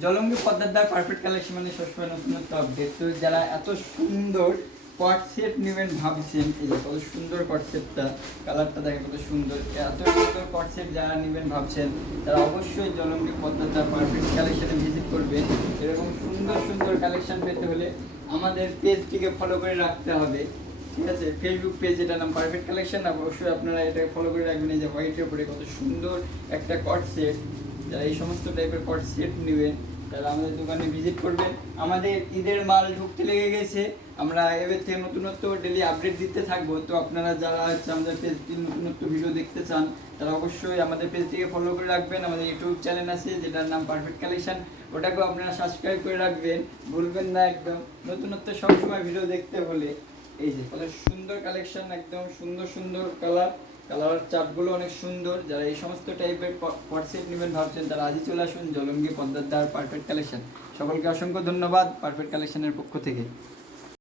জলঙ্গি পদ্মার perfect collection মানে সবসময় নতুন নতুন আপডেট। তো যারা এত সুন্দর কট সেট নেবেন ভাবছেন, এই যে কত সুন্দর কট সেটটা, কালারটা দেখে কত সুন্দর, এত সুন্দর কট সেট যারা নেবেন ভাবছেন তারা অবশ্যই জলঙ্গি পদ্মার পারফেক্ট কালেকশনে ভিজিট করবেন। এরকম সুন্দর সুন্দর কালেকশন পেতে হলে আমাদের পেজটিকে ফলো করে রাখতে হবে, ঠিক আছে? ফেসবুক পেজ, এটার নাম পারফেক্ট কালেকশন। অবশ্যই আপনারা এটাকে ফলো করে রাখবেন। এই যে হোয়াইটের উপরে কত সুন্দর একটা কট সেট, যারা এই সমস্ত টাইপের কট সেট নেবেন তারা আমাদের দোকানে ভিজিট করবেন। আমাদের ঈদের মাল ঢুকতে লেগে গেছে, আমরা এবার থেকে নতুনত্ব ডেলি আপডেট দিতে থাকবো। তো আপনারা যারা হচ্ছে আমাদের পেজটি নতুনত্ব ভিডিও দেখতে চান তারা অবশ্যই আমাদের পেজটিকে ফলো করে রাখবেন। আমাদের ইউটিউব চ্যানেল আছে যেটার নাম পারফেক্ট কালেকশন, ওটাকেও আপনারা সাবস্ক্রাইব করে রাখবেন, ভুলবেন না একদম নতুনত্ব সবসময় ভিডিও দেখতে হলে। এই যে কত সুন্দর কালেকশন, একদম সুন্দর সুন্দর কালার চার্টগুলো অনেক সুন্দর। যারা এই সমস্ত টাইপের কট সেট নেবেন ভাবছেন তারা আজই চলে আসুন জলঙ্গি পদ্মার পারফেক্ট কালেকশন। সকলকে অসংখ্য ধন্যবাদ পারফেক্ট কালেকশনের পক্ষ থেকে।